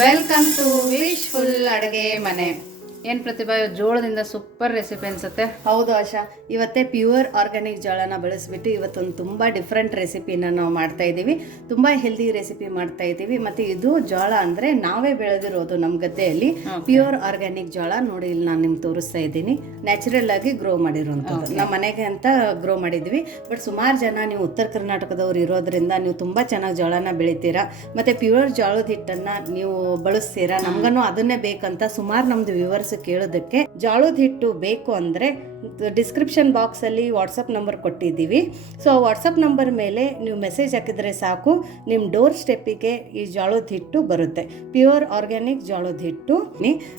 Welcome to wish full ಅಡುಗೆ ಮನೆ. ಏನ್ ಪ್ರತಿಭಾ ಜೋಳದಿಂದ ಸೂಪರ್ ರೆಸಿಪಿ ಅನ್ಸುತ್ತೆ. ಹೌದು ಆಶಾ ಇವತ್ತೇ ಪ್ಯೂರ್ ಆರ್ಗ್ಯಾನಿಕ್ ಜೋಳನ ಬಳಸ್ಬಿಟ್ಟು ಇವತ್ತೊಂದು ತುಂಬ ಡಿಫ್ರೆಂಟ್ ರೆಸಿಪಿನ ನಾವು ಮಾಡ್ತಾ ಇದ್ದೀವಿ. ತುಂಬ ಹೆಲ್ದಿ ರೆಸಿಪಿ ಮಾಡ್ತಾ ಇದ್ದೀವಿ. ಮತ್ತು ಇದು ಜೋಳ ಅಂದರೆ ನಾವೇ ಬೆಳೆದಿರೋದು ನಮ್ಮ ಗದ್ದೆಯಲ್ಲಿ. ಪ್ಯೂರ್ ಆರ್ಗ್ಯಾನಿಕ್ ಜೋಳ ನೋಡಿ ಇಲ್ಲಿ ನಾನು ನಿಮ್ಗೆ ತೋರಿಸ್ತಾ ಇದ್ದೀನಿ. ನ್ಯಾಚುರಲ್ ಆಗಿ ಗ್ರೋ ಮಾಡಿರುವಂಥದ್ದು. ನಮ್ಮ ಮನೆಗೆ ಅಂತ ಗ್ರೋ ಮಾಡಿದ್ವಿ. ಬಟ್ ಸುಮಾರು ಜನ ನೀವು ಉತ್ತರ ಕರ್ನಾಟಕದವ್ರು ಇರೋದ್ರಿಂದ ನೀವು ತುಂಬ ಚೆನ್ನಾಗಿ ಜೋಳನ ಬೆಳಿತೀರಾ. ಮತ್ತು ಪ್ಯೂರ್ ಜೋಳದ ಹಿಟ್ಟನ್ನು ನೀವು ಬಳಸ್ತೀರಾ? ನಮ್ಗನು ಅದನ್ನೇ ಬೇಕಂತ ಸುಮಾರು ನಮ್ದು ವ್ಯೂವರ್ಸ್ ಕೇಳೋದಕ್ಕೆ ಜೋಳದ ಹಿಟ್ಟು ಬೇಕು ಅಂದರೆ ಡಿಸ್ಕ್ರಿಪ್ಷನ್ ಬಾಕ್ಸಲ್ಲಿ ವಾಟ್ಸಪ್ ನಂಬರ್ ಕೊಟ್ಟಿದ್ದೀವಿ. ಸೊ ಆ ವಾಟ್ಸಪ್ ನಂಬರ್ ಮೇಲೆ ನೀವು ಮೆಸೇಜ್ ಹಾಕಿದರೆ ಸಾಕು. ನಿಮ್ಮ ಡೋರ್ ಸ್ಟೆಪ್ಪಿಗೆ ಈ ಜೋಳದ ಹಿಟ್ಟು ಬರುತ್ತೆ. ಪ್ಯೂರ್ ಆರ್ಗ್ಯಾನಿಕ್ ಜೋಳದ ಹಿಟ್ಟು.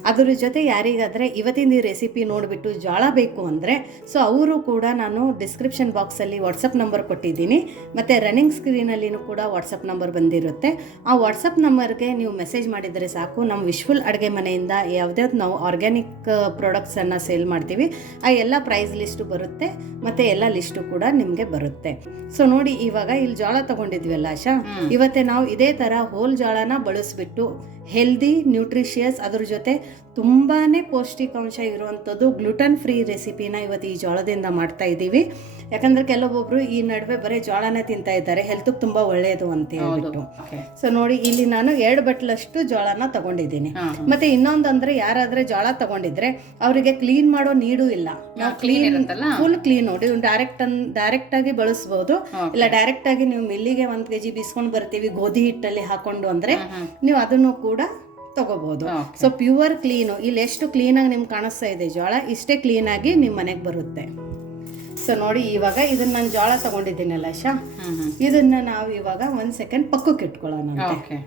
ಅದರ ಜೊತೆ ಯಾರಿಗಾದರೆ ಇವತ್ತಿನ ಈ ರೆಸಿಪಿ ನೋಡಿಬಿಟ್ಟು ಜೋಳ ಬೇಕು ಅಂದರೆ ಸೊ ಅವರು ಕೂಡ ನಾನು ಡಿಸ್ಕ್ರಿಪ್ಷನ್ ಬಾಕ್ಸಲ್ಲಿ ವಾಟ್ಸಪ್ ನಂಬರ್ ಕೊಟ್ಟಿದ್ದೀನಿ. ಮತ್ತು ರನ್ನಿಂಗ್ ಸ್ಕ್ರೀನಲ್ಲಿನೂ ಕೂಡ ವಾಟ್ಸಪ್ ನಂಬರ್ ಬಂದಿರುತ್ತೆ. ಆ ವಾಟ್ಸಪ್ ನಂಬರ್ಗೆ ನೀವು ಮೆಸೇಜ್ ಮಾಡಿದರೆ ಸಾಕು. ನಮ್ಮ ವಿಶ್ವಲ್ ಅಡುಗೆ ಮನೆಯಿಂದ ಯಾವುದೇ ನಾವು ಆರ್ಗ್ಯಾನಿಕ್ ಪ್ರಾಡಕ್ಟ್ಸನ್ನು ಸೇಲ್ ಮಾಡ್ತೀವಿ. ಆ ಎಲ್ಲ ಪ್ರೈಸ್ ಲಿಸ್ಟು ಬರುತ್ತೆ ಮತ್ತೆ ಎಲ್ಲ ಲಿಸ್ಟು ಕೂಡ ನಿಮಗೆ ಬರುತ್ತೆ. ಸೊ ನೋಡಿ ಇವಾಗ ಇಲ್ಲಿ ಜೋಳ ತಗೊಂಡಿದ್ವಲ್ಲ ಆಶಾ ಇವತ್ತೆ ನಾವು ಇದೇ ಥರ ಹೋಲ್ ಜೋಳನ ಬಳಸ್ಬಿಟ್ಟು ಹೆಲ್ದಿ ನ್ಯೂಟ್ರಿಷಿಯಸ್ ಅದ್ರ ಜೊತೆ ತುಂಬಾ ಪೌಷ್ಟಿಕಾಂಶ ಇರುವಂಥದ್ದು ಗ್ಲುಟನ್ ಫ್ರೀ ರೆಸಿಪಿನ ಇವತ್ತು ಈ ಜೋಳದಿಂದ ಮಾಡ್ತಾ ಇದ್ದೀವಿ. ಯಾಕಂದ್ರೆ ಕೆಲವೊಬ್ರು ಈ ನಡುವೆ ಬರೀ ಜೋಳನೇ ತಿಂತಾ ಇದ್ದಾರೆ. ಹೆಲ್ತ್ಗೆ ತುಂಬಾ ಒಳ್ಳೆಯದು ಅಂತ ಹೇಳ್ಬಿಟ್ಟು. ಸೊ ನೋಡಿ ಇಲ್ಲಿ ನಾನು ಎರಡು ಬಟ್ಲಷ್ಟು ಜೋಳನ ತಗೊಂಡಿದ್ದೀನಿ. ಮತ್ತೆ ಇನ್ನೊಂದಂದ್ರೆ ಯಾರಾದ್ರೆ ಜೋಳ ತಗೊಂಡಿದ್ರೆ ಅವರಿಗೆ ಕ್ಲೀನ್ ಮಾಡೋ ನೀಡು ಇಲ್ಲ. ಕ್ಲೀನ್? ಫುಲ್ ಕ್ಲೀನ್ ನೋಡಿ ಡೈರೆಕ್ಟ್ ಡೈರೆಕ್ಟ್ ಆಗಿ ಬಳಸಬಹುದು ಇಲ್ಲ ಡೈರೆಕ್ಟ್ ಆಗಿ ನೀವು ಮಿಲ್ಲಿಗೆ ಒಂದ್ ಕೆಜಿ ಬಿಸ್ಕೊಂಡು ಬರ್ತೀವಿ ಗೋಧಿ ಹಿಟ್ಟಲ್ಲಿ ಹಾಕೊಂಡು ಅಂದ್ರೆ ನೀವು ಅದನ್ನು ಕೂಡ ತಗೋಬಹುದು ಸೊ ಪ್ಯೂರ್ ಕ್ಲೀನು ಇಲ್ಲಿ ಎಷ್ಟು ಕ್ಲೀನಾಗಿ ನಿಮ್ಗೆ ಕಾಣಿಸ್ತಾ ಇದೆ ಜೋಳ ಇಷ್ಟೇ ಕ್ಲೀನಾಗಿ ನಿಮ್ಮ ಮನೆಗೆ ಬರುತ್ತೆ. ಸೊ ನೋಡಿ ಇವಾಗ ಇದನ್ನ ನಾನು ಜೋಳ ತಗೊಂಡಿದ್ದೀನಲ್ಲ ಶಾ ಇದನ್ನ ನಾವು ಇವಾಗ ಒಂದ್ ಸೆಕೆಂಡ್ ಪಕ್ಕಕ್ಕೆ ಇಟ್ಕೊಳ್ಳೋಣ. ಓಕೆ.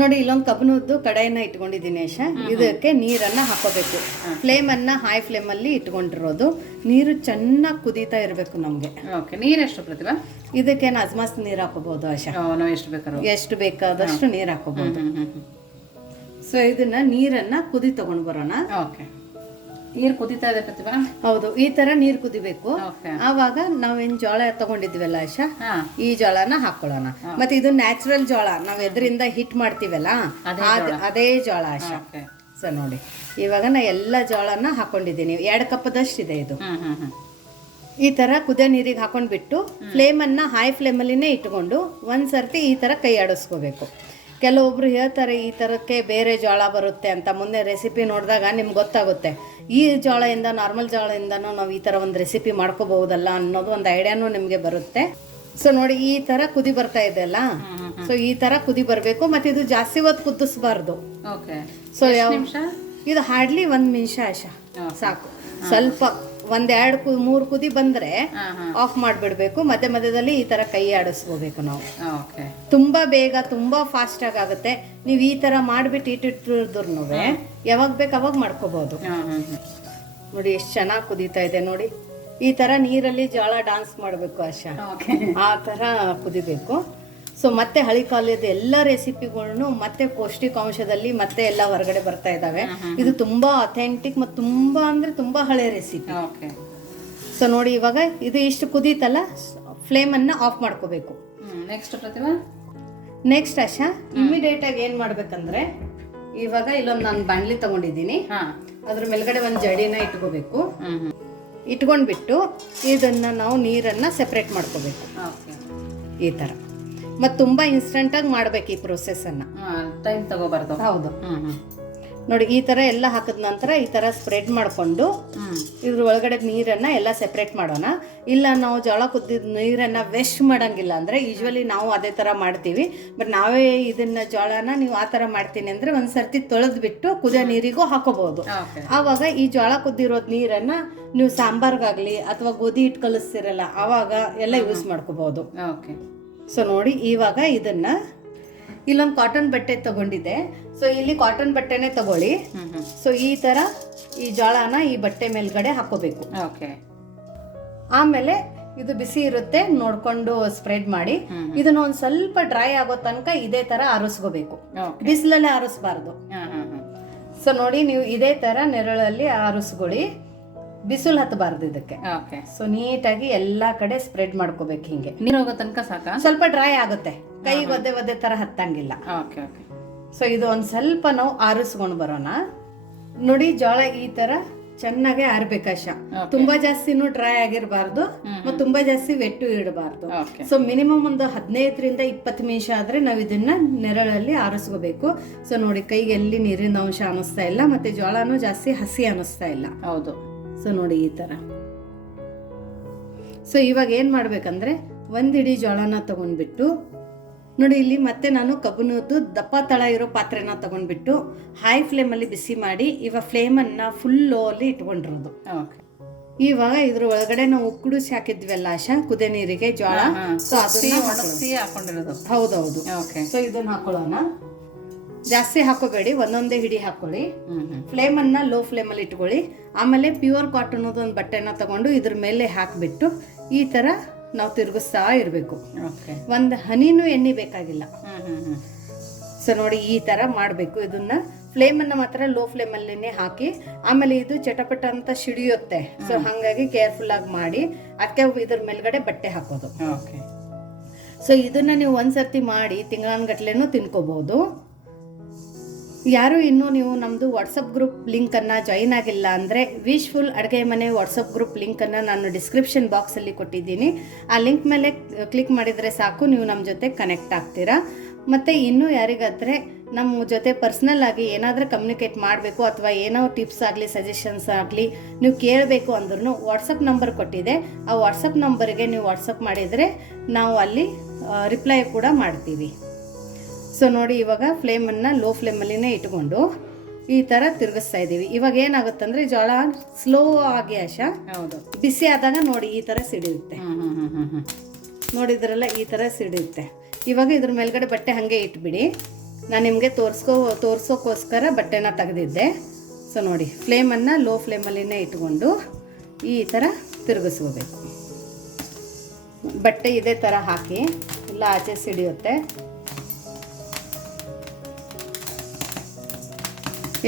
ನೋಡಿ ಇಲ್ಲೊಂದು ಕಬ್ಬನದ್ದು ಕಡೆಯನ್ನ ಇಟ್ಕೊಂಡಿದ್ದೀನಿ ಯಶ ಇದಕ್ಕೆ ನೀರನ್ನ ಹಾಕೋಬೇಕು. ಫ್ಲೇಮ್ ಅನ್ನ ಹೈ ಫ್ಲೇಮ್ ಅಲ್ಲಿ ಇಟ್ಕೊಂಡಿರೋದು. ನೀರು ಚೆನ್ನಾಗಿ ಕುದೀತಾ ಇರಬೇಕು ನಮ್ಗೆ. ಓಕೆ ನೀರೆಷ್ಟು ಪ್ರತಿಭಾ ಇದಕ್ಕೆ ಅಜ್ಮಾಸ್ ನೀರು ಹಾಕೋಬಹುದು ಆಶಾ ನಾವು ಎಷ್ಟು ಬೇಕಾದ್ರು. ಎಷ್ಟು ಬೇಕಾದಷ್ಟು ನೀರ್ ಹಾಕೋಬಹುದು. ಸೊ ಇದನ್ನ ನೀರನ್ನ ಕುದಿ ತಗೊಂಡ್ ಬರೋಣ. ಓಕೆ. ನೀರು ಕುದಿತಾ ಇದೆ ಪ್ರತಿಭಾ? ಹೌದು ಈ ತರ ನೀರು ಕುದಿಬೇಕು. ಆವಾಗ ನಾವೇನ್ ಜೋಳ ತಗೊಂಡಿದ್ವಲ್ಲ ಆಶಾ ಈ ಜೋಳನ ಹಾಕೊಳ್ಳೋಣ. ಮತ್ತೆ ಇದು ನ್ಯಾಚುರಲ್ ಜೋಳ ನಾವ್ ಎದ್ರಿಂದ ಹಿಟ್ ಮಾಡ್ತೀವಲ್ಲ? ಅದ್- ಜೋಳ ಆಶಾ ಓಕೆ. ಸೊ ನೋಡಿ. ಇವಾಗ ನಾ ಎಲ್ಲ ಜೋಳನ ಹಾಕೊಂಡಿದ್ದೀನಿ. ಎರಡು ಕಪ್ಪದಷ್ಟಿದೆ ಇದು ಹ್ಮ್ ಈ ತರ ಕುದಿಯೋ ನೀರಿಗೆ ಹಾಕೊಂಡ್ಬಿಟ್ಟು ಫ್ಲೇಮನ್ನ ಹೈ ಫ್ಲೇಮಲ್ಲಿನೇ ಇಟ್ಕೊಂಡು ಒಂದ್ಸರ್ತಿ ಈ ತರ ಕೈ ಆಡಿಸ್ಕೋಬೇಕು. ಕೆಲವೊಬ್ರು ಹೇಳ್ತಾರೆ ಈ ಥರಕ್ಕೆ ಬೇರೆ ಜೋಳ ಬರುತ್ತೆ ಅಂತ ಮುಂದೆ ರೆಸಿಪಿ ನೋಡಿದಾಗ ನಿಮ್ಗೆ ಗೊತ್ತಾಗುತ್ತೆ. ಈ ಜೋಳದಿಂದ ನಾರ್ಮಲ್ ಜೋಳದಿಂದನೂ ನಾವು ಈ ಥರ ಒಂದು ರೆಸಿಪಿ ಮಾಡ್ಕೋಬಹುದಲ್ಲ ಅನ್ನೋದು ಒಂದು ಐಡಿಯಾನು ನಿಮಗೆ ಬರುತ್ತೆ. ಸೊ ನೋಡಿ ಈ ಥರ ಕುದಿ ಬರ್ತಾ ಇದೆ ಅಲ್ಲ? ಸೊ ಈ ಥರ ಕುದಿ ಬರಬೇಕು ಮತ್ತು ಇದು ಜಾಸ್ತಿ ಹೊತ್ತು ಕುದಿಸ್ಬಾರ್ದು. ಸೊ ಇದು ಹಾರ್ಡ್ಲಿ ಒಂದು ನಿಮಿಷ ಆಶಾ ಸಾಕು. ಸ್ವಲ್ಪ. ಒಂದೆರಡು ಕು ಮೂರು ಕುದಿ ಬಂದರೆ ಆಫ್ ಮಾಡಿಬಿಡ್ಬೇಕು. ಮಧ್ಯ ಮಧ್ಯದಲ್ಲಿ ಈ ತರ ಕೈ ಆಡಿಸ್ಕೋಬೇಕು ನಾವು. ತುಂಬಾ ತುಂಬ ಬೇಗ ಫಾಸ್ಟ್ ಆಗಿ ಆಗುತ್ತೆ. ನೀವು ಈ ತರ ಮಾಡ್ಬಿಟ್ಟು ಇಟ್ಟಿಟ್ಟಿದ್ರು ಯಾವಾಗ ಬೇಕು ಅವಾಗ ಮಾಡ್ಕೋಬಹುದು ನೋಡಿ ಎಷ್ಟು ಚೆನ್ನಾಗಿ ಕುದೀತಾ ಇದೆ ನೋಡಿ. ಈ ತರ ನೀರಲ್ಲಿ ಜೋಳ ಡಾನ್ಸ್ ಮಾಡಬೇಕು ಆಶಾ. ಆ ತರ ಕುದಿಬೇಕು. ಸೊ ಮತ್ತೆ ಹಳಿ ಕಾಲದ ಎಲ್ಲ ರೆಸಿಪಿಗಳನ್ನು ಮತ್ತೆ ಪೌಷ್ಟಿಕಾಂಶದಲ್ಲಿ ಮತ್ತೆ ಎಲ್ಲ ಹೊರಗಡೆ ಬರ್ತಾ ಇದ್ದಾವೆ. ಇದು ತುಂಬಾ ಅಥೆಂಟಿಕ್ ಮತ್ತು ತುಂಬಾ ಅಂದ್ರೆ ತುಂಬಾ ಹಳೆ ರೆಸಿಪಿ ಓಕೆ ಸೊ ನೋಡಿ ಇವಾಗ ಇದು ಇಷ್ಟು ಕುದೀತಲ್ಲ ಫ್ಲೇಮ್ ಅನ್ನ ಆಫ್ ಮಾಡ್ಕೋಬೇಕು. Next Pratibha next Asha immediate ಆಗಿ ಏನ್ ಮಾಡ್ಬೇಕಂದ್ರೆ ಇವಾಗ ಇಲ್ಲೊಂದು ನಾನು ಬಾಣ್ಲಿ ತಗೊಂಡಿದ್ದೀನಿ. ಅದ್ರ ಮೇಲ್ಗಡೆ ಒಂದು ಜಡಿನ ಇಟ್ಕೋಬೇಕು. ಇಟ್ಕೊಂಡ್ಬಿಟ್ಟು ಇದನ್ನ ನಾವು ನೀರನ್ನ ಸೆಪರೇಟ್ ಮಾಡ್ಕೋಬೇಕು. ಈ ಥರ ಮತ್ತು ತುಂಬ ಇನ್ಸ್ಟಂಟಾಗಿ ಮಾಡ್ಬೇಕು ಈ ಪ್ರೊಸೆಸನ್ನು ಅನ್ನ. ಟೈಮ್ ತಗೋಬಾರ್ದು. ಹೌದು. ನೋಡಿ ಈ ಥರ ಎಲ್ಲ ಹಾಕಿದ ನಂತರ ಈ ಥರ ಸ್ಪ್ರೆಡ್ ಮಾಡಿಕೊಂಡು ಇದ್ರ ಒಳಗಡೆ ನೀರನ್ನು ಎಲ್ಲ ಸೆಪ್ರೇಟ್ ಮಾಡೋಣ. ಇಲ್ಲ ನಾವು ಜೋಳ ಕುದ್ದಿದ ನೀರನ್ನು ವೇಸ್ಟ್ ಮಾಡಂಗಿಲ್ಲ ಅಂದರೆ ಯೂಶ್ವಲಿ ನಾವು ಅದೇ ಥರ ಮಾಡ್ತೀವಿ. ಬಟ್ ನಾವೇ ಇದನ್ನ ಜೋಳನ ನೀವು ಆ ಥರ ಮಾಡ್ತೀನಿ ಅಂದರೆ ಒಂದು ಸರ್ತಿ ತೊಳೆದ್ಬಿಟ್ಟು ಕುದಿಯೋ ನೀರಿಗೂ ಹಾಕೋಬಹುದು ಆವಾಗ ಈ ಜೋಳ ಕುದ್ದಿರೋದು ನೀರನ್ನು ನೀವು ಸಾಂಬಾರ್ಗಾಗಲಿ ಅಥವಾ ಗೋಧಿ ಹಿಟ್ಟು ಕಲಿಸ್ತಿರಲ್ಲ ಆವಾಗ ಎಲ್ಲ ಯೂಸ್ ಮಾಡ್ಕೋಬಹುದು ಓಕೆ. ಸೊ ನೋಡಿ ಇವಾಗ ಇದನ್ನ ಇಲ್ಲೊಂದು ಕಾಟನ್ ಬಟ್ಟೆ ತಗೊಂಡಿದ್ದೆ. ಸೊ ಇಲ್ಲಿ ಕಾಟನ್ ಬಟ್ಟೆನೇ ತಗೊಳ್ಳಿ. ಸೊ ಈ ಥರ ಈ ಜೋಳನ ಈ ಬಟ್ಟೆ ಮೇಲ್ಗಡೆ ಹಾಕೋಬೇಕು. ಓಕೆ. ಆಮೇಲೆ ಇದು ಬಿಸಿ ಇರುತ್ತೆ ನೋಡ್ಕೊಂಡು ಸ್ಪ್ರೆಡ್ ಮಾಡಿ. ಇದನ್ನ ಒಂದು ಸ್ವಲ್ಪ ಡ್ರೈ ಆಗೋ ತನಕ ಇದೇ ತರ ಆರಿಸ್ಕೋಬೇಕು. ಬಿಸಿಲಲ್ಲೇ ಆರಿಸ್ಬಾರ್ದು. ಸೊ ನೋಡಿ ನೀವು ಇದೇ ತರ ನೆರಳಲ್ಲಿ ಆರಿಸ್ಕೊಳ್ಳಿ. ಬಿಸಿಲು ಹತ್ತಬಾರ್ದು ಇದಕ್ಕೆ. ಓಕೆ ಸೊ ನೀಟಾಗಿ ಎಲ್ಲಾ ಕಡೆ ಸ್ಪ್ರೆಡ್ ಮಾಡ್ಕೋಬೇಕು ಹಿಂಗೆ. ನೀರು ಹೋಗೋ ತನಕ ಸಾಕಾ? ಸ್ವಲ್ಪ ಡ್ರೈ ಆಗುತ್ತೆ. ಕೈ ಒದ್ದೆ ಒದ್ದೆ ತರ ಹತ್ತಂಗಿಲ್ಲ. ಓಕೆ ಓಕೆ ಸೊ ಇದು ಒಂದು ಸ್ವಲ್ಪ ನಾವು ಆರಿಸ್ಕೊಂಡು ಬರೋಣ. ನೋಡಿ ಜೋಳ ಈ ತರ ಚೆನ್ನಾಗೆ ಆರ್ಬೇಕಾಶ. ತುಂಬಾ ಜಾಸ್ತಿನೂ ಡ್ರೈ ಆಗಿರಬಾರ್ದು ಮತ್ತು ತುಂಬಾ ಜಾಸ್ತಿ ವೆಟ್ಟು ಇಡಬಾರ್ದು. ಸೊ ಮಿನಿಮಮ್ ಒಂದು ಹದಿನೈದರಿಂದ ಇಪ್ಪತ್ತು ನಿಮಿಷ ಆದ್ರೆ ನಾವು ಇದನ್ನ ನೆರಳಲ್ಲಿ ಆರಿಸ್ಕೋಬೇಕು. ಸೊ ನೋಡಿ ಕೈಗೆ ಎಲ್ಲಿ ನೀರಿನ ಅಂಶ ಅನಿಸ್ತಾ ಇಲ್ಲ ಮತ್ತೆ ಜೋಳನೂ ಜಾಸ್ತಿ ಹಸಿ ಅನಿಸ್ತಾ ಇಲ್ಲ. ಹೌದು. ಸೊ ನೋಡಿ ಈ ಥರ ಸೊ ಇವಾಗ ಏನು ಮಾಡಬೇಕಂದ್ರೆ ಒಂದು ಹಿಡಿ ಜೋಳನ ತಗೊಂಡ್ಬಿಟ್ಟು ನೋಡಿ ಇಲ್ಲಿ ಮತ್ತೆ ನಾನು ಕಬ್ಬನದ್ದು ದಪ್ಪ ತಳ ಇರೋ ಪಾತ್ರೆನ ತಗೊಂಡ್ಬಿಟ್ಟು ಹೈ ಫ್ಲೇಮಲ್ಲಿ ಬಿಸಿ ಮಾಡಿ ಇವಾಗ ಫ್ಲೇಮನ್ನು ಫುಲ್ ಲೋ ಅಲ್ಲಿ ಇಟ್ಕೊಂಡಿರೋದು. ಓಕೆ ಇವಾಗ ಇದ್ರ ಒಳಗಡೆ ನಾವು ಹಾಕಿದ್ವಿ ಹಾಕಿದ್ವಲ್ಲ ಆಶಾ ಕುದೆ ನೀರಿಗೆ ಜೋಳ ಸೊ ಅದನ್ನ ಹಾಕೊಂಡಿರೋದು. ಹೌದೌದು. ಸೊ ಇದನ್ನ ಹಾಕೊಳ್ಳೋಣ. ಜಾಸ್ತಿ ಹಾಕೋಬೇಡಿ ಒಂದೊಂದೇ ಹಿಡಿ ಹಾಕೊಳ್ಳಿ. ಫ್ಲೇಮ್ ಅನ್ನ ಫ್ಲೇಮನ್ನು ಲೋ ಫ್ಲೇಮಲ್ಲಿ ಇಟ್ಕೊಳ್ಳಿ. ಆಮೇಲೆ ಪ್ಯೂರ್ ಕಾಟನ್ ಒಂದು ಬಟ್ಟೆನ ತಗೊಂಡು ಇದ್ರ ಮೇಲೆ ಹಾಕಿಬಿಟ್ಟು ಈ ಥರ ನಾವು ತಿರುಗಿಸ್ತಾ ಇರಬೇಕು. ಒಂದು ಹನಿನೂ ಎಣ್ಣೆ ಬೇಕಾಗಿಲ್ಲ. ಸೊ ನೋಡಿ ಈ ಥರ ಮಾಡಬೇಕು. ಇದನ್ನ ಫ್ಲೇಮನ್ನು ಮಾತ್ರ ಲೋ ಫ್ಲೇಮಲ್ಲೇ ಹಾಕಿ ಆಮೇಲೆ ಇದು ಚಟಪಟ ಅಂತ ಸಿಡಿಯುತ್ತೆ. ಸೊ ಹಾಗಾಗಿ ಕೇರ್ಫುಲ್ ಆಗಿ ಮಾಡಿ. ಅದಕ್ಕೆ ಇದ್ರ ಮೇಲ್ಗಡೆ ಬಟ್ಟೆ ಹಾಕೋದು. ಓಕೆ ಸೊ ಇದನ್ನ ನೀವು ಒಂದ್ಸರ್ತಿ ಮಾಡಿ ತಿಂಗಳಾನ್ಗಟ್ಲೆನೂ ತಿನ್ಕೋಬಹುದು ಯಾರು ಇನ್ನೂ ನೀವು ನಮ್ಮದು ವಾಟ್ಸಪ್ ಗ್ರೂಪ್ ಲಿಂಕನ್ನು ಜಾಯಿನ್ ಆಗಿಲ್ಲ ಅಂದರೆ ವಿಶ್ಫುಲ್ ಅಡುಗೆ ಮನೆ ವಾಟ್ಸಪ್ ಗ್ರೂಪ್ ಲಿಂಕನ್ನು ನಾನು ಡಿಸ್ಕ್ರಿಪ್ಷನ್ ಬಾಕ್ಸಲ್ಲಿ ಕೊಟ್ಟಿದ್ದೀನಿ. ಆ ಲಿಂಕ್ ಮೇಲೆ ಕ್ಲಿಕ್ ಮಾಡಿದರೆ ಸಾಕು, ನೀವು ನಮ್ಮ ಜೊತೆ ಕನೆಕ್ಟ್ ಆಗ್ತೀರಾ. ಮತ್ತು ಇನ್ನೂ ಯಾರಿಗಾದರೆ ನಮ್ಮ ಜೊತೆ ಪರ್ಸ್ನಲ್ ಆಗಿ ಏನಾದರೂ ಕಮ್ಯುನಿಕೇಟ್ ಮಾಡಬೇಕು ಅಥವಾ ಏನೋ ಟಿಪ್ಸ್ ಆಗಲಿ ಸಜೆಷನ್ಸ್ ಆಗಲಿ ನೀವು ಕೇಳಬೇಕು ಅಂದ್ರೂ ವಾಟ್ಸಪ್ ನಂಬರ್ ಕೊಟ್ಟಿದೆ. ಆ ವಾಟ್ಸಪ್ ನಂಬರಿಗೆ ನೀವು ವಾಟ್ಸಪ್ ಮಾಡಿದರೆ ನಾವು ಅಲ್ಲಿ ರಿಪ್ಲೈ ಕೂಡ ಮಾಡ್ತೀವಿ. ಸೊ ನೋಡಿ ಇವಾಗ ಫ್ಲೇಮನ್ನು ಲೋ ಫ್ಲೇಮಲ್ಲಿನೇ ಇಟ್ಕೊಂಡು ಈ ಥರ ತಿರುಗಿಸ್ತಾ ಇದ್ದೀವಿ. ಇವಾಗ ಏನಾಗುತ್ತಂದ್ರೆ ಜೋಳ ಸ್ಲೋ ಆಗಿ ಆಶ. ಹೌದು. ಬಿಸಿ ಆದಾಗ ನೋಡಿ ಈ ಥರ ಸಿಡಿಯುತ್ತೆ. ನೋಡಿದ್ರಲ್ಲ ಈ ಥರ ಸಿಡಿಯುತ್ತೆ. ಇವಾಗ ಇದ್ರ ಮೇಲ್ಗಡೆ ಬಟ್ಟೆ ಹಾಗೆ ಇಟ್ಬಿಡಿ. ನಾನು ನಿಮಗೆ ತೋರಿಸ್ಕೋ ತೋರಿಸೋಕ್ಕೋಸ್ಕರ ಬಟ್ಟೆನ ತೆಗೆದಿದ್ದೆ. ಸೊ ನೋಡಿ ಫ್ಲೇಮನ್ನು ಲೋ ಫ್ಲೇಮಲ್ಲಿನೇ ಇಟ್ಕೊಂಡು ಈ ಥರ ತಿರುಗಿಸ್ಕೋಬೇಕು. ಬಟ್ಟೆ ಇದೇ ಥರ ಹಾಕಿ ಎಲ್ಲ ಆಚೆ ಸಿಡಿಯುತ್ತೆ.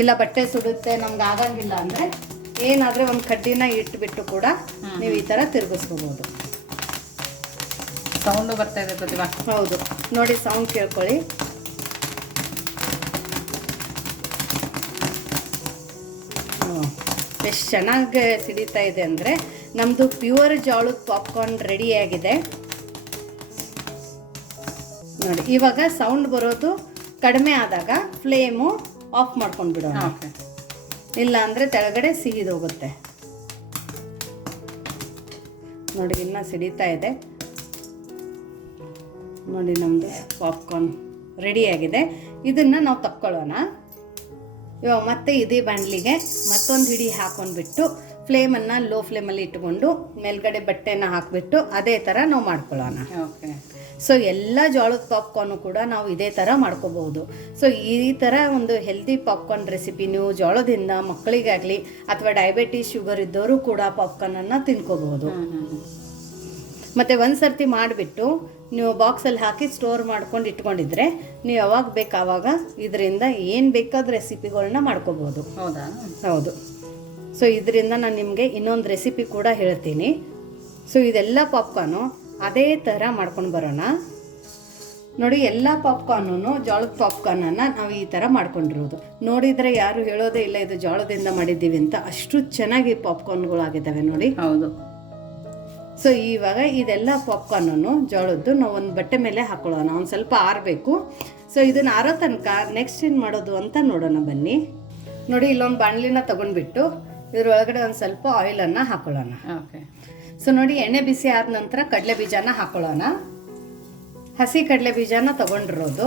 ಇಲ್ಲ ಬಟ್ಟೆ ಸುಡುತ್ತೆ ನಮ್ಗೆ ಆಗಂಗಿಲ್ಲ ಅಂದರೆ ಏನಾದರೆ ಒಂದು ಕಡ್ಡಿನ ಇಟ್ಬಿಟ್ಟು ಕೂಡ ನೀವು ಈ ಥರ ತಿರುಗಿಸ್ಕೋಬೋದು. ಸೌಂಡು ಬರ್ತಾ ಇದೆ ಪ್ರತಿಭಾ. ಹೌದು. ನೋಡಿ ಸೌಂಡ್ ಕೇಳ್ಕೊಳ್ಳಿ. ಎಷ್ಟು ಚೆನ್ನಾಗಿ ಸಿಡಿತಾ ಇದೆ ಅಂದರೆ ನಮ್ಮದು ಪ್ಯೂರ್ ಜೋಳದ ಪಾಪ್ಕಾರ್ನ್ ರೆಡಿ ಆಗಿದೆ. ನೋಡಿ ಇವಾಗ ಸೌಂಡ್ ಬರೋದು ಕಡಿಮೆ ಆದಾಗ ಫ್ಲೇಮು ಆಫ್ ಮಾಡ್ಕೊಂಡು ಬಿಡೋಣ. ಇಲ್ಲ ಅಂದರೆ ಕೆಳಗಡೆ ಸಿಹಿದೋಗುತ್ತೆ ನೋಡಿ ಇನ್ನ ಸಿಡಿತಾ ಇದೆ. ನೋಡಿ ನಮ್ಮದು ಪಾಪ್ಕಾರ್ನ್ ಆಗಿದೆ. ಇದನ್ನು ನಾವು ತಕ್ಕೊಳ್ಳೋಣ. ಇವಾಗ ಮತ್ತೆ ಇದೇ ಬಾಣಲಿಗೆ ಮತ್ತೊಂದು ಹಿಡಿ ಹಾಕೊಂಡ್ಬಿಟ್ಟು ಫ್ಲೇಮನ್ನು ಲೋ ಫ್ಲೇಮಲ್ಲಿ ಇಟ್ಕೊಂಡು ಮೇಲ್ಗಡೆ ಬಟ್ಟೆನ ಹಾಕಿಬಿಟ್ಟು ಅದೇ ಥರ ನಾವು ಮಾಡ್ಕೊಳ್ಳೋಣ. ಓಕೆ. ಸೊ ಎಲ್ಲ ಜೋಳದ ಪಾಪ್ಕಾರ್ನು ಕೂಡ ನಾವು ಇದೇ ಥರ ಮಾಡ್ಕೋಬಹುದು ಸೊ ಈ ಥರ ಒಂದು ಹೆಲ್ದಿ ಪಾಪ್ಕಾರ್ನ್ ರೆಸಿಪಿ ನೀವು ಜೋಳದಿಂದ ಮಕ್ಕಳಿಗಾಗಲಿ ಅಥವಾ ಡಯಾಬಿಟೀಸ್ ಶುಗರ್ ಇದ್ದವರು ಕೂಡ ಪಾಪ್ಕಾರ್ನನ್ನು ತಿನ್ಕೋಬಹುದು ಮತ್ತು ಒಂದು ಸರ್ತಿ ಮಾಡಿಬಿಟ್ಟು ನೀವು ಬಾಕ್ಸಲ್ಲಿ ಹಾಕಿ ಸ್ಟೋರ್ ಮಾಡ್ಕೊಂಡು ಇಟ್ಕೊಂಡಿದ್ರೆ ನೀವು ಯಾವಾಗ ಬೇಕಾವಾಗ ಇದರಿಂದ ಏನು ಬೇಕಾದ ರೆಸಿಪಿಗಳನ್ನ ಮಾಡ್ಕೋಬೋದು. ಹೌದಾ? ಹೌದು. ಸೊ ಇದರಿಂದ ನಾನು ನಿಮಗೆ ಇನ್ನೊಂದು ರೆಸಿಪಿ ಕೂಡ ಹೇಳ್ತೀನಿ. ಸೊ ಇದೆಲ್ಲ ಪಾಪ್ಕಾರ್ನು ಅದೇ ಥರ ಮಾಡ್ಕೊಂಡು ಬರೋಣ. ನೋಡಿ ಎಲ್ಲ ಪಾಪ್ಕಾರ್ನು ಜೋಳದ ಪಾಪ್ಕಾರ್ನನ್ನು ನಾವು ಈ ಥರ ಮಾಡ್ಕೊಂಡಿರೋದು. ನೋಡಿದರೆ ಯಾರು ಹೇಳೋದೇ ಇಲ್ಲ ಇದು ಜೋಳದಿಂದ ಮಾಡಿದ್ದೀವಿ ಅಂತ. ಅಷ್ಟು ಚೆನ್ನಾಗಿ ಪಾಪ್ಕಾರ್ನ್ಗಳಾಗಿದ್ದಾವೆ ನೋಡಿ. ಹೌದು. ಸೊ ಇವಾಗ ಇದೆಲ್ಲ ಪಾಪ್ಕಾರ್ನನ್ನು ಜೋಳದ್ದು ನಾವು ಒಂದು ಬಟ್ಟೆ ಮೇಲೆ ಹಾಕೊಳ್ಳೋಣ. ಒಂದು ಸ್ವಲ್ಪ ಆರಬೇಕು. ಸೊ ಇದನ್ನು ಆರೋ ತನಕ ನೆಕ್ಸ್ಟ್ ಏನು ಮಾಡೋದು ಅಂತ ನೋಡೋಣ ಬನ್ನಿ. ನೋಡಿ ಇಲ್ಲೊಂದು ಬಾಣಲಿನ ತಗೊಂಡ್ಬಿಟ್ಟು ಇದ್ರೊಳಗಡೆ ಒಂದು ಸ್ವಲ್ಪ ಆಯಿಲನ್ನು ಹಾಕೊಳ್ಳೋಣ. ಓಕೆ ಸೊ ನೋಡಿ ಎಣ್ಣೆ ಬಿಸಿ ಆದ ನಂತರ ಕಡಲೆ ಬೀಜನ ಹಾಕೊಳ್ಳೋಣ. ಹಸಿ ಕಡಲೆ ಬೀಜನ ತಗೊಂಡಿರೋದು.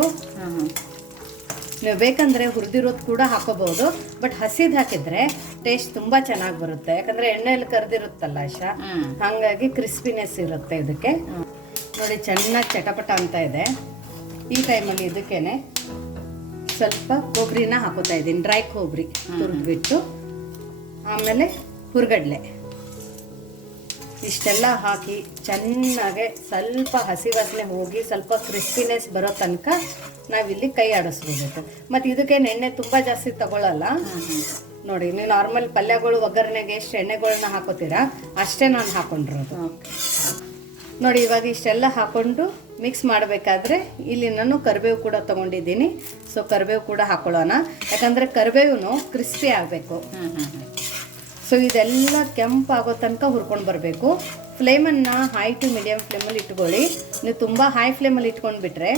ನೀವು ಬೇಕಂದ್ರೆ ಹುರಿದಿರೋದು ಕೂಡ ಹಾಕೋಬಹುದು. ಬಟ್ ಹಸಿದು ಹಾಕಿದ್ರೆ ಟೇಸ್ಟ್ ತುಂಬಾ ಚೆನ್ನಾಗಿ ಬರುತ್ತೆ. ಯಾಕಂದ್ರೆ ಎಣ್ಣೆಯಲ್ಲಿ ಕರೆದಿರುತ್ತಲ್ಲ ಆಶಾ? ಹಂಗಾಗಿ ಹಾಗಾಗಿ ಕ್ರಿಸ್ಪಿನೆಸ್ ಇರುತ್ತೆ ಇದಕ್ಕೆ. ನೋಡಿ ಚೆನ್ನಾಗಿ ಚಟಪಟ ಅಂತ ಇದೆ. ಈ ಟೈಮಲ್ಲಿ ಇದಕ್ಕೇನೆ ಸ್ವಲ್ಪ ಕೊಬ್ಬರಿನ ಹಾಕೋತಾ ಇದ್ದೀನಿ. ಡ್ರೈ ಕೊಬ್ಬರಿ ತುರಿದ್ಬಿಟ್ಟು. ಆಮೇಲೆ ಹುರ್ಗಡ್ಲೆ. ಇಷ್ಟೆಲ್ಲ ಹಾಕಿ ಚೆನ್ನಾಗೆ ಸ್ವಲ್ಪ ಹಸಿ ವಾಸನೆ ಹೋಗಿ ಸ್ವಲ್ಪ ಕ್ರಿಸ್ಪಿನೆಸ್ ಬರೋ ತನಕ ನಾವಿಲ್ಲಿ ಕೈ ಆಡಿಸ್ಬೇಕು ಮತ್ತು ಇದಕ್ಕೇನು ಎಣ್ಣೆ ತುಂಬ ಜಾಸ್ತಿ ತಗೊಳ್ಳಲ್ಲ ನೋಡಿ ನೀವು ನಾರ್ಮಲ್ ಪಲ್ಯಗಳು ಒಗ್ಗರಣೆಗೆ ಎಷ್ಟು ಎಣ್ಣೆಗಳನ್ನ ಹಾಕೋತೀರಾ ಅಷ್ಟೇ ನಾನು ಹಾಕೊಂಡಿರೋದು. ನೋಡಿ ಇವಾಗ ಇಷ್ಟೆಲ್ಲ ಹಾಕೊಂಡು ಮಿಕ್ಸ್ ಮಾಡಬೇಕಾದ್ರೆ ಇಲ್ಲಿ ನಾನು ಕರಿಬೇವು ಕೂಡ ತೊಗೊಂಡಿದ್ದೀನಿ. ಸೊ ಕರಿಬೇವು ಕೂಡ ಹಾಕೊಳ್ಳೋಣ. ಯಾಕಂದರೆ ಕರಿಬೇವು ಕ್ರಿಸ್ಪಿ ಆಗಬೇಕು. ಸೊ ಇದೆಲ್ಲ ಕೆಂಪಾಗೋ ತನಕ ಹುರ್ಕೊಂಡು ಬರಬೇಕು. ಫ್ಲೇಮನ್ನು ಹೈ ಟು ಮೀಡಿಯಮ್ ಫ್ಲೇಮಲ್ಲಿ ಇಟ್ಕೊಳ್ಳಿ. ನೀವು ತುಂಬ ಹೈ ಫ್ಲೇಮಲ್ಲಿ ಇಟ್ಕೊಂಡು ಬಿಟ್ರೆ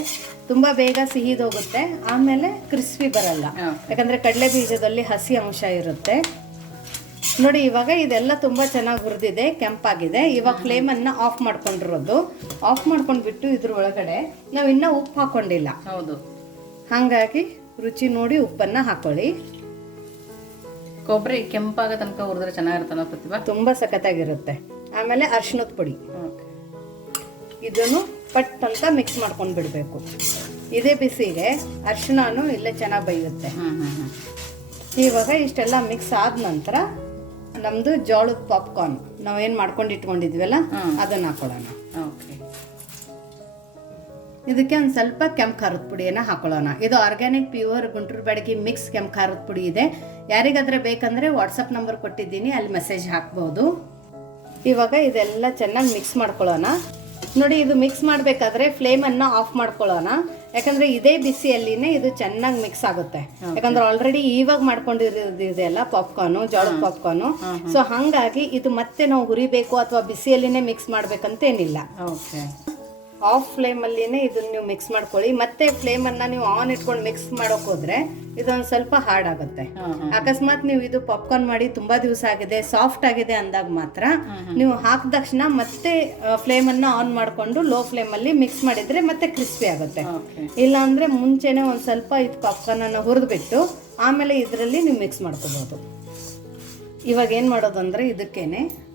ತುಂಬ ಬೇಗ ಸಿಹಿದೋಗುತ್ತೆ. ಆಮೇಲೆ ಕ್ರಿಸ್ಪಿ ಬರಲ್ಲ. ಯಾಕಂದರೆ ಕಡಲೆ ಬೀಜದಲ್ಲಿ ಹಸಿ ಅಂಶ ಇರುತ್ತೆ. ನೋಡಿ ಇವಾಗ ಇದೆಲ್ಲ ತುಂಬ ಚೆನ್ನಾಗಿ ಹುರಿದಿದೆ ಕೆಂಪಾಗಿದೆ. ಇವಾಗ ಫ್ಲೇಮನ್ನು ಆಫ್ ಮಾಡ್ಕೊಂಡಿರೋದು. ಆಫ್ ಮಾಡ್ಕೊಂಡ್ಬಿಟ್ಟು ಇದ್ರ ಒಳಗಡೆ ನಾವು ಇನ್ನೂ ಉಪ್ಪು ಹಾಕ್ಕೊಂಡಿಲ್ಲ ಹೌದು. ಹಾಗಾಗಿ ರುಚಿ ನೋಡಿ ಉಪ್ಪನ್ನು ಹಾಕೊಳ್ಳಿ. ಕೊಬ್ಬರಿ ಕೆಂಪಾಗ ತನಕ ಹುರಿದ್ರೆ ಚೆನ್ನಾಗಿರುತ್ತಲ್ಲ ಪ್ರತಿಭಾ? ತುಂಬ ಸಖತ್ತಾಗಿರುತ್ತೆ. ಆಮೇಲೆ ಅರ್ಶಿನದ ಪುಡಿ. ಓಕೆ ಇದನ್ನು ಪಟ್ ಅಂತ ಮಿಕ್ಸ್ ಮಾಡ್ಕೊಂಡು ಬಿಡಬೇಕು. ಇದೇ ಬಿಸಿಗೆ ಅರ್ಶಿನೂ ಇಲ್ಲೇ ಚೆನ್ನಾಗಿ ಬೈಯುತ್ತೆ. ಇವಾಗ ಇಷ್ಟೆಲ್ಲ ಮಿಕ್ಸ್ ಆದ ನಂತರ ನಮ್ಮದು ಜೋಳದ ಪಾಪ್ಕಾರ್ನ್ ನಾವೇನು ಮಾಡ್ಕೊಂಡು ಇಟ್ಕೊಂಡಿದ್ವಲ್ಲ. ಅದನ್ನು ಹಾಕೊಳ್ಳೋಣ. ಓಕೆ. ಇದಕ್ಕೆ ಒಂದು ಸ್ವಲ್ಪ ಕೆಂಪು ಖಾರದ ಪುಡಿಯನ್ನು ಹಾಕೊಳ್ಳೋಣ. ಇದು ಆರ್ಗ್ಯಾನಿಕ್ ಪ್ಯೂರ್ ಗುಂಟೂರು ಬೆಡಗಿ ಮಿಕ್ಸ್ ಕೆಂಪು ಖಾರದ ಪುಡಿ ಇದೆ. ಯಾರಿಗಾದ್ರೆ ಬೇಕಂದರೆ ವಾಟ್ಸಪ್ ನಂಬರ್ ಕೊಟ್ಟಿದ್ದೀನಿ ಅಲ್ಲಿ ಮೆಸೇಜ್ ಹಾಕ್ಬೋದು. ಇವಾಗ ಇದೆಲ್ಲ ಚೆನ್ನಾಗಿ ಮಿಕ್ಸ್ ಮಾಡ್ಕೊಳ್ಳೋಣ. ನೋಡಿ ಇದು ಮಿಕ್ಸ್ ಮಾಡಬೇಕಾದ್ರೆ ಫ್ಲೇಮನ್ನು ಆಫ್ ಮಾಡ್ಕೊಳ್ಳೋಣ. ಯಾಕಂದ್ರೆ ಇದೇ ಬಿಸಿಯಲ್ಲಿನೇ ಇದು ಚೆನ್ನಾಗಿ ಮಿಕ್ಸ್ ಆಗುತ್ತೆ. ಯಾಕಂದ್ರೆ ಆಲ್ರೆಡಿ ಇವಾಗ ಮಾಡ್ಕೊಂಡಿರೋದು ಇದೆಯಲ್ಲ ಪಾಪ್ಕಾರ್ನು ಜೋಳದ ಪಾಪ್ಕಾರ್ನು ಸೊ ಹಾಗಾಗಿ ಇದು ಮತ್ತೆ ನಾವು ಹುರಿಬೇಕು ಅಥವಾ ಬಿಸಿಯಲ್ಲಿನೇ ಮಿಕ್ಸ್ ಮಾಡ್ಬೇಕಂತೇನಿಲ್ಲ. ಓಕೆ ಆಫ್ ಫ್ಲೇಮಲ್ಲಿನೇ ಇದನ್ನ ನೀವು ಮಿಕ್ಸ್ ಮಾಡ್ಕೊಳ್ಳಿ. ಮತ್ತೆ ಫ್ಲೇಮನ್ನು ನೀವು ಆನ್ ಇಟ್ಕೊಂಡು ಮಿಕ್ಸ್ ಮಾಡೋಕೆ ಹೋದ್ರೆ ಇದೊಂದು ಸ್ವಲ್ಪ ಹಾರ್ಡ್ ಆಗುತ್ತೆ. ಅಕಸ್ಮಾತ್ ನೀವು ಇದು ಪಾಪ್ಕಾರ್ನ್ ಮಾಡಿ ತುಂಬಾ ದಿವಸ ಆಗಿದೆ ಸಾಫ್ಟ್ ಆಗಿದೆ ಅಂದಾಗ ಮಾತ್ರ ನೀವು ಹಾಕಿದ ತಕ್ಷಣ ಮತ್ತೆ ಫ್ಲೇಮನ್ನು ಆನ್ ಮಾಡಿಕೊಂಡು ಲೋ ಫ್ಲೇಮಲ್ಲಿ ಮಿಕ್ಸ್ ಮಾಡಿದ್ರೆ ಮತ್ತೆ ಕ್ರಿಸ್ಪಿ ಆಗುತ್ತೆ. ಇಲ್ಲಾಂದ್ರೆ ಇಲ್ಲ ಅಂದ್ರೆ ಮುಂಚೆನೆ ಒಂದು ಸ್ವಲ್ಪ ಇದು ಪಾಪ್ಕಾರ್ನ್ ಅನ್ನು ಹುರಿದ್ಬಿಟ್ಟು ಆಮೇಲೆ ಇದರಲ್ಲಿ ನೀವು ಮಿಕ್ಸ್ ಮಾಡ್ಕೋಬಹುದು ಇವಾಗ ಏನು ಮಾಡೋದು ಅಂದ್ರೆ ಇದಕ್ಕೇನೆ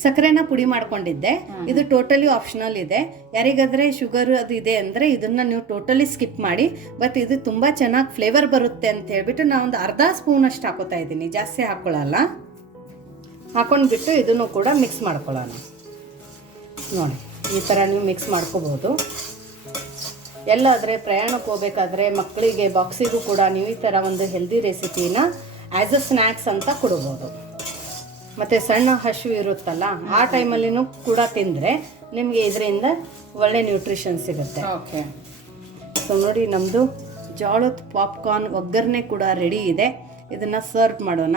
ಸಕ್ಕರೆನ ಪುಡಿ ಮಾಡ್ಕೊಂಡಿದ್ದೆ. ಇದು ಟೋಟಲಿ ಆಪ್ಷನಲ್ ಇದೆ. ಯಾರಿಗಾದ್ರೆ ಶುಗರ್ ಅದು ಇದೆ ಅಂದರೆ ಇದನ್ನ ನೀವು ಟೋಟಲಿ ಸ್ಕಿಪ್ ಮಾಡಿ ಬಟ್ ಇದು ತುಂಬ ಚೆನ್ನಾಗಿ ಫ್ಲೇವರ್ ಬರುತ್ತೆ ಅಂತ ಹೇಳ್ಬಿಟ್ಟು ನಾನು ಒಂದು ಅರ್ಧ ಸ್ಪೂನ್ ಅಷ್ಟು ಹಾಕೋತಾ ಇದ್ದೀನಿ. ಜಾಸ್ತಿ ಹಾಕ್ಕೊಳ್ಳಲ್ಲ ಹಾಕೊಂಡ್ಬಿಟ್ಟು ಇದನ್ನು ಕೂಡ ಮಿಕ್ಸ್ ಮಾಡ್ಕೊಳ್ಳೋಣ. ನೋಡಿ ಈ ಥರ ನೀವು ಮಿಕ್ಸ್ ಮಾಡ್ಕೋಬೋದು. ಎಲ್ಲಾದರೆ ಪ್ರಯಾಣಕ್ಕೆ ಹೋಗ್ಬೇಕಾದ್ರೆ ಮಕ್ಕಳಿಗೆ ಬಾಕ್ಸಿಗೂ ಕೂಡ ನೀವು ಈ ಥರ ಒಂದು ಹೆಲ್ದಿ ರೆಸಿಪಿನ ಆ್ಯಸ್ ಅ ಸ್ನ್ಯಾಕ್ಸ್ ಅಂತ ಕೊಡ್ಬೋದು. ಮತ್ತು ಸಣ್ಣ ಹಶು ಇರುತ್ತಲ್ಲ ಆ ಟೈಮಲ್ಲಿನೂ ಕೂಡ ತಿಂದರೆ ನಿಮಗೆ ಇದರಿಂದ ಒಳ್ಳೆ ನ್ಯೂಟ್ರಿಷನ್ ಸಿಗುತ್ತೆ. ಓಕೆ. ಸೊ ನೋಡಿ ನಮ್ಮದು ಜೋಳದ ಪಾಪ್ಕಾರ್ನ್ ಒಗ್ಗರಣೆ ಕೂಡ ರೆಡಿ ಇದೆ. ಇದನ್ನು ಸರ್ವ್ ಮಾಡೋಣ.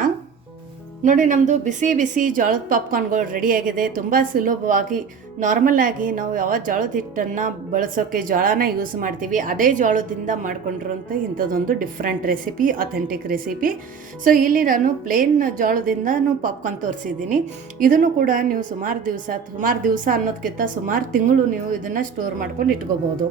ನೋಡಿ ನಮ್ಮದು ಬಿಸಿ ಬಿಸಿ ಜೋಳದ ಪಾಪ್ಕಾರ್ನ್ಗಳು ರೆಡಿಯಾಗಿದೆ ತುಂಬ ಸುಲಭವಾಗಿ ನಾರ್ಮಲ್ ಆಗಿ ನಾವು ಯಾವ ಜೋಳದ ಹಿಟ್ಟನ್ನು ಬಳಸೋಕ್ಕೆ ಜೋಳನ ಯೂಸ್ ಮಾಡ್ತೀವಿ, ಅದೇ ಜೋಳದಿಂದ ಮಾಡ್ಕೊಂಡಿರೋಂಥ ಇಂಥದ್ದೊಂದು different recipe authentic recipe so ಇಲ್ಲಿ ನಾನು ಪ್ಲೇನ್ ಜೋಳದಿಂದನೂ ಪಾಪ್ಕಾರ್ನ್ ತೋರಿಸಿದ್ದೀನಿ. ಇದನ್ನು ಕೂಡ ನೀವು ಸುಮಾರು ದಿವಸ ಸುಮಾರು ದಿವಸ ಅನ್ನೋದಕ್ಕಿಂತ ಸುಮಾರು ತಿಂಗಳು ನೀವು ಇದನ್ನು ಸ್ಟೋರ್ ಮಾಡ್ಕೊಂಡು ಇಟ್ಕೋಬೋದು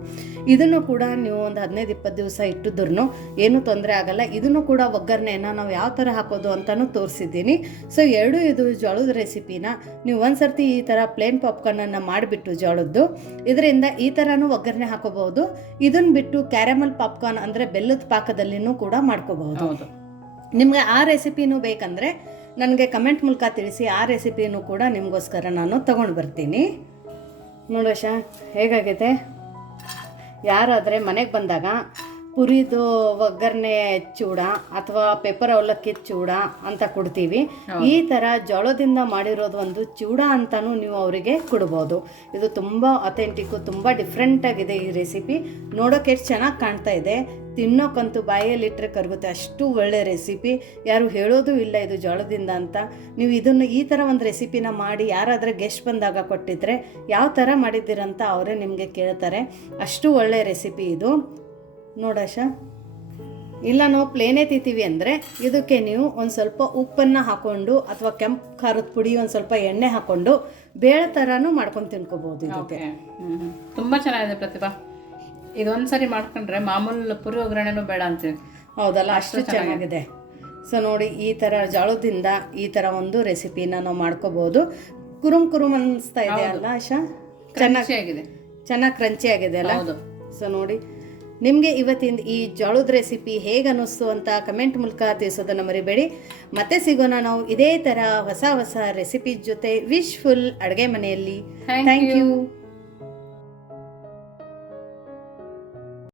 ಇದನ್ನು ಕೂಡ ನೀವು ಒಂದು ಹದಿನೈದು ಇಪ್ಪತ್ತು ದಿವಸ ಇಟ್ಟಿದ್ರು ಏನೂ ತೊಂದರೆ ಆಗಲ್ಲ. ಇದನ್ನು ಕೂಡ ಒಗ್ಗರಣೆನ ನಾವು ಯಾವ ಥರ ಹಾಕೋದು ಅಂತಲೂ ತೋರಿಸಿದ್ದೀನಿ. ಸೊ ಎರಡು ಇದು ಜೋಳದ ರೆಸಿಪಿನ ನೀವು ಒಂದು ಸರ್ತಿ ಈ ಥರ ಪ್ಲೇನ್ ಪಾಪ್ಕಾರ್ನನ್ನು ಮಾಡಿಬಿಟ್ಟು ಜೋಳದ್ದು. ಇದರಿಂದ ಈ ಥರನೂ ಒಗ್ಗರಣೆ ಹಾಕೋಬಹುದು. ಇದನ್ನು ಬಿಟ್ಟು ಕ್ಯಾರಮಲ್ ಪಾಪ್ಕಾರ್ನ್ ಅಂದರೆ ಬೆಲ್ಲದ ಪಾಕದಲ್ಲಿನೂ ಕೂಡ ಮಾಡ್ಕೋಬಹುದು. ಹೌದು. ನಿಮಗೆ ಆ ರೆಸಿಪಿನೂ ಬೇಕಂದರೆ ನನಗೆ ಕಮೆಂಟ್ ಮೂಲಕ ತಿಳಿಸಿ ಆ ರೆಸಿಪಿನೂ ಕೂಡ ನಿಮಗೋಸ್ಕರ ನಾನು ತಗೊಂಡು ಬರ್ತೀನಿ. ನೋಡೋಶ ಹೇಗಾಗಿದೆ ಯಾರಾದರೆ ಮನೆಗೆ ಬಂದಾಗ ಪುರಿದು ಒಗ್ಗರಣೆ ಚೂಡ ಅಥವಾ ಪೇಪರ್ ಅವಲಕ್ಕಿ ಚೂಡ ಅಂತ ಕೊಡ್ತೀವಿ. ಈ ಥರ ಜೋಳದಿಂದ ಮಾಡಿರೋದು ಒಂದು ಚೂಡ ಅಂತಲೂ ನೀವು ಅವರಿಗೆ ಕೊಡ್ಬೋದು. ಇದು ತುಂಬ ಅಥೆಂಟಿಕ್ಕು ತುಂಬ ಡಿಫ್ರೆಂಟಾಗಿದೆ ಈ ರೆಸಿಪಿ ನೋಡೋಕೆ ಎಷ್ಟು ಚೆನ್ನಾಗಿ ಕಾಣ್ತಾ ಇದೆ. ತಿನ್ನೋಕ್ಕಂತೂ ಬಾಯಲ್ಲಿಟ್ಟರೆ ಕರಗುತ್ತೆ. ಅಷ್ಟು ಒಳ್ಳೆ ರೆಸಿಪಿ ಯಾರು ಹೇಳೋದು ಇಲ್ಲ ಇದು ಜೋಳದಿಂದ ಅಂತ. ನೀವು ಇದನ್ನು ಈ ಥರ ಒಂದು ರೆಸಿಪಿನ ಮಾಡಿ ಯಾರಾದರೂ ಗೆಸ್ಟ್ ಬಂದಾಗ ಕೊಟ್ಟಿದ್ರೆ ಯಾವ ಥರ ಮಾಡಿದ್ದೀರಂತ ಅವರೇ ನಿಮಗೆ ಕೇಳ್ತಾರೆ. ಅಷ್ಟು ಒಳ್ಳೆ ರೆಸಿಪಿ ಇದು. ನೋಡಾಶ ಇಲ್ಲ ನಾವು ಪ್ಲೇನೇ ತಿಂತೀವಿ ಅಂದರೆ ಇದಕ್ಕೆ ನೀವು ಒಂದು ಸ್ವಲ್ಪ ಉಪ್ಪನ್ನು ಹಾಕ್ಕೊಂಡು ಅಥವಾ ಕೆಂಪು ಖಾರದ ಪುಡಿ ಒಂದು ಸ್ವಲ್ಪ ಎಣ್ಣೆ ಹಾಕ್ಕೊಂಡು ಬೇಳೆ ಥರನೂ ಮಾಡ್ಕೊಂಡು ತಿನ್ಕೋಬೋದು ಇದಕ್ಕೆ. ತುಂಬ ಚೆನ್ನಾಗಿದೆ ಪ್ರತಿಭಾ. ಇದೊಂದು ಸರಿ ಮಾಡ್ಕೊಂಡ್ರೆ ಮಾಮೂಲು ಪುರಿ ಒಗ್ಗರಣೆನೂ ಬೇಡ ಅಂತೀವಿ ಹೌದಲ್ಲ ಅಷ್ಟು ಚೆನ್ನಾಗಿದೆ. ಸೊ ನೋಡಿ ಈ ಥರ ಜಾಳದಿಂದ ಈ ಥರ ಒಂದು ರೆಸಿಪಿನ ನಾವು ಮಾಡ್ಕೋಬೋದು ಕುರುಮ್ ಕುರುಮ್ ಅನಿಸ್ತಾ ಇದೆ ಅಲ್ಲ ಆಶಾ? ಚೆನ್ನಾಗಿ ಆಗಿದೆ. ಚೆನ್ನಾಗಿ ಕ್ರಂಚಿ ಆಗಿದೆ ಅಲ್ಲ? ಸೊ ನೋಡಿ ನಿಮಗೆ ಇವತ್ತಿಂದ ಈ ಜೋಳದ ರೆಸಿಪಿ ಹೇಗೆ ಅನ್ನಿಸ್ತು ಅಂತ ಕಮೆಂಟ್ ಮೂಲಕ ತಿಳಿಸೋದನ್ನು ಮರಿಬೇಡಿ. ಮತ್ತೆ ಸಿಗೋಣ ನಾವು ಇದೇ ಥರ ಹೊಸ ಹೊಸ ರೆಸಿಪಿ ಜೊತೆ ವಿಶ್ ಫುಲ್ ಅಡುಗೆ ಮನೆಯಲ್ಲಿ. Thank you